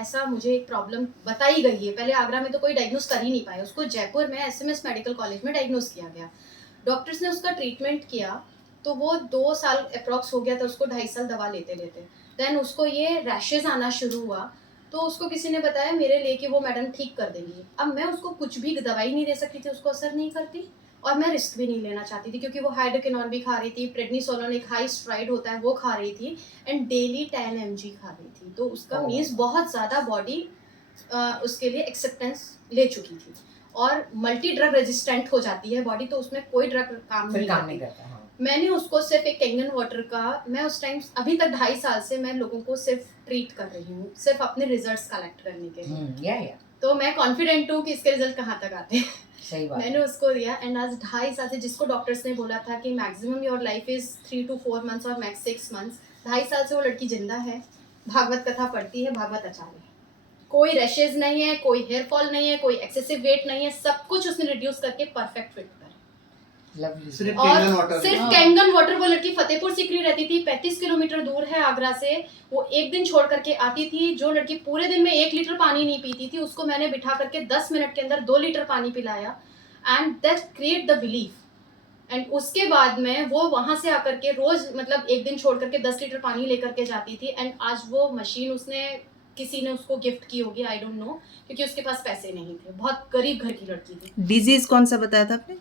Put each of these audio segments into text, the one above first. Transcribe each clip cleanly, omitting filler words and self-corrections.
ऐसा मुझे एक प्रॉब्लम बताई गई है। पहले आगरा में तो कोई डायग्नोस कर ही नहीं पाया, उसको जयपुर में एसएमएस मेडिकल कॉलेज में डायग्नोस किया गया। डॉक्टर्स ने उसका ट्रीटमेंट किया तो वो 2 साल अप्रॉक्स हो गया था उसको, 2.5 साल दवा लेते लेते। देन उसको ये रैशेज आना शुरू हुआ, तो उसको किसी ने बताया मेरे लिए कि वो मैडम ठीक कर देंगी। अब मैं उसको कुछ भी दवाई नहीं दे सकती थी, उसको असर नहीं करती, और मैं रिस्क भी नहीं लेना चाहती थी क्योंकि वो हाइड्रोक्विनोन भी खा रही थी, प्रेडनिसोलोन एक हाई स्ट्राइड होता है वो खा रही थी, एंड डेली 10 mg खा रही थी। तो उसका मीन्स बहुत ज़्यादा बॉडी उसके लिए एक्सेप्टेंस ले चुकी थी, और मल्टी ड्रग रेजिस्टेंट हो जाती है बॉडी, तो उसमें कोई ड्रग काम नहीं करता। हाँ। मैंने उसको सिर्फ एक कैंगन वाटर का, मैं उस टाइम अभी तक 2.5 साल से मैं लोगों को सिर्फ ट्रीट कर रही हूँ, सिर्फ अपने रिजल्ट्स कलेक्ट करने के लिए। तो मैं कॉन्फिडेंट हूँ कि इसके रिजल्ट कहाँ तक आते हैं। सही बात। मैंने उसको दिया, एंड आज 2.5 साल से, जिसको डॉक्टर्स ने बोला था कि maximum your life is 3 to 4 months और मैक्स 6 months, 2.5 साल से वो लड़की जिंदा है, भागवत कथा पढ़ती है, भागवत आचार्य है। कोई रैशेज नहीं है, कोई हेयर फॉल नहीं है, कोई एक्सेसिव वेट नहीं है, सब कुछ उसने रिड्यूस करके परफेक्ट फिट कर। सिर्फ कैंगन वाटर। वो लड़की फतेहपुर सीकरी रहती थी, 35 किलोमीटर दूर है आगरा से। वो एक दिन छोड़ करके आती थी। जो लड़की पूरे दिन में 1 लीटर पानी नहीं पीती थी, उसको मैंने बिठा करके 10 मिनट के अंदर 2 लीटर पानी पिलाया, and that create the belief. And उसके बाद में वो वहां से आकर के रोज, मतलब एक दिन छोड़ करके 10 लीटर पानी लेकर के जाती थी। एंड आज वो मशीन उसने, किसी ने उसको गिफ्ट की होगी, आई डोंट नो, क्योंकि उसके पास पैसे नहीं थे, बहुत गरीब घर की लड़की थी। डिजीज कौन सा बताया था आपने?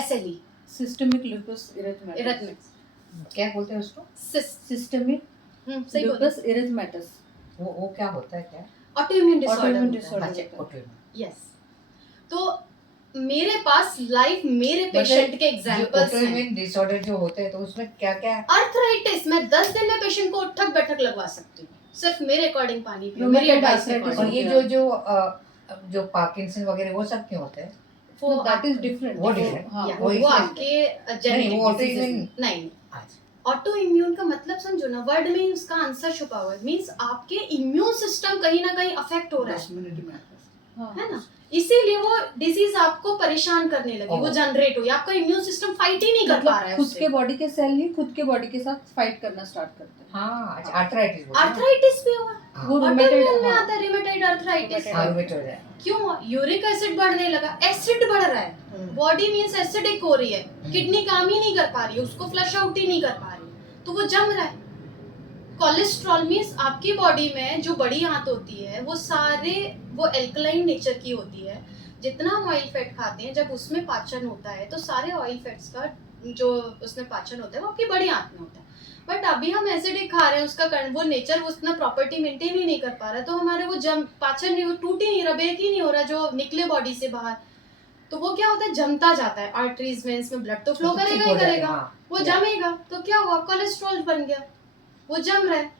SLE, systemic lupus erythematosus. क्या बोलते हैं उसको? Systemic lupus erythematosus. वो क्या होता है? क्या autoimmune Autoimmune disorder. disorder। Yes. तो मेरे पास लाइफ मेरे पेशेंट के एग्जांपल्स हैं। ऑटोइम्यून डिसऑर्डर जो होते हैं तो उसमें क्या क्या? आर्थराइटिस, मैं 10 दिन में पेशेंट को उठक बैठक लगवा सकती हूँ, सिर्फ मेरे अकॉर्डिंग पानी पियो, मेरी एडवाइस के और अकॉर्डिंग। ये जो पार्किंसन वगैरह वो सब क्यों होते हैं? वो दैट इज डिफरेंट। वो डिफरेंट। वो आपके जेनेटिक डिजीज नहीं। ऑटो इम्यून का मतलब समझो ना, वर्ड में ही उसका आंसर छुपा हुआ है। मींस आपके इम्यून सिस्टम कहीं ना कहीं अफेक्ट हो रहा है ना, इसीलिए वो डिजीज आपको परेशान करने लगी, वो जनरेट हुई, आपका इम्यून सिस्टम फाइट ही नहीं कर पा रहा है। खुद के बॉडी के सेल ही खुद के बॉडी के साथ फाइट करना स्टार्ट करते हैं। हाँ, अच्छा, आर्थराइटिस। आर्थराइटिस भी हुआ, वो ऑटोइम्यून में आता है, रूमेटॉइड आर्थराइटिस। रूमेटॉइड है। क्यों? यूरिक एसिड बढ़ने लगा, एसिड बढ़ रहा है, बॉडी मींस एसिडिक हो रही है, किडनी काम ही नहीं कर पा रही है, उसको फ्लश आउट ही नहीं कर पा रही, तो वो जम रहा है। कोलेस्ट्रॉल मींस आपकी बॉडी में जो बड़ी आंत होती है वो सारे वो एल्कलाइन नेचर की होती है। जितना हम ऑयल फैट खाते हैं, जब उसमें पाचन होता है तो सारे ऑयल फैट्स का जो उसमें पाचन होता है वो आपकी बड़ी आंत में होता है। बट अभी हम एसिडिक खा रहे हैं, उसका वो नेचर वो उतना प्रॉपर्टी मेंटेन ही नहीं कर पा रहा, तो हमारे वो पाचन नहीं, वो टूट ही नहीं रहा, ब्रेक ही नहीं हो रहा जो निकले बॉडी से बाहर। तो वो क्या होता है, जमता जाता है। आर्टरीज में इसमें ब्लड तो फ्लो करेगा ही करेगा, वो जमेगा, तो क्या हुआ, कोलेस्ट्रॉल बन गया, वो जम रहा है।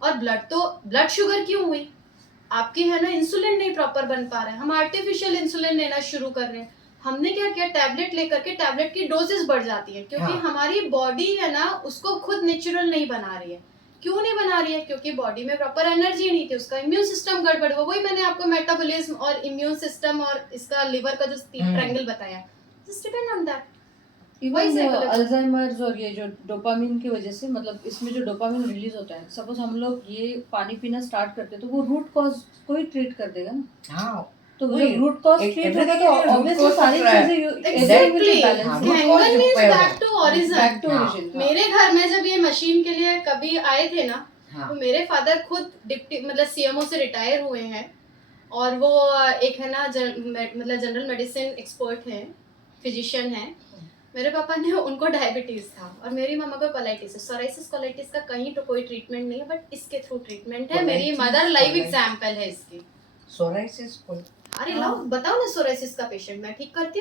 और ब्लड शुगर क्यों हुई? आपकी है ना इंसुलिन नहीं प्रॉपर बन पा रहा है, हम आर्टिफिशियल इंसुलिन लेना शुरू कर रहे हैं। हमने क्या किया, टैबलेट लेकर के टैबलेट की डोजेस बढ़ जाती है, क्योंकि हमारी बॉडी है ना उसको खुद नेचुरल नहीं बना रही है। क्यों नहीं बना रही है? क्योंकि बॉडी में प्रॉपर एनर्जी नहीं थी, उसका इम्यून सिस्टम गड़बड़ हुआ। वही मैंने आपको मेटाबॉलिज्म और इम्यून सिस्टम और इसका लिवर का जो ट्रायंगल बताया, just depend on that. Even Alzheimer's और ये जो डोपामिन की वजह से, मतलब इसमें जो डोपामिन रिलीज होता है, सपोज हम लोग ये पानी पीना स्टार्ट करते हैं तो वो रूट कॉज को ही ट्रीट कर देगा ना। हाँ, तो जब रूट कॉज ट्रीट होगा तो ऑब्वियसली सारी चीजें exactly balance back to origin. मेरे घर में जब ये मशीन के लिए कभी आए थे ना, तो मेरे फादर खुद डिप्टी मतलब सीएमओ से रिटायर हुए हैं, और वो एक है ना मतलब जनरल मेडिसिन एक्सपर्ट हैं, फिजिशियन हैं। मेरे पापा ने, उनको डायबिटीज था, और मेरी मम्मा को कोलाइटिस है। सोराइसिस कोलाइटिस का कहीं तो कोई ट्रीटमेंट नहीं है, बट इसके थ्रू ट्रीटमेंट है। मेरी मदर लाइव एग्जांपल है इसकी। सोराइसिस? अरे लाओ बताओ ना, सोराइसिस का पेशेंट मैं ठीक करती हूँ।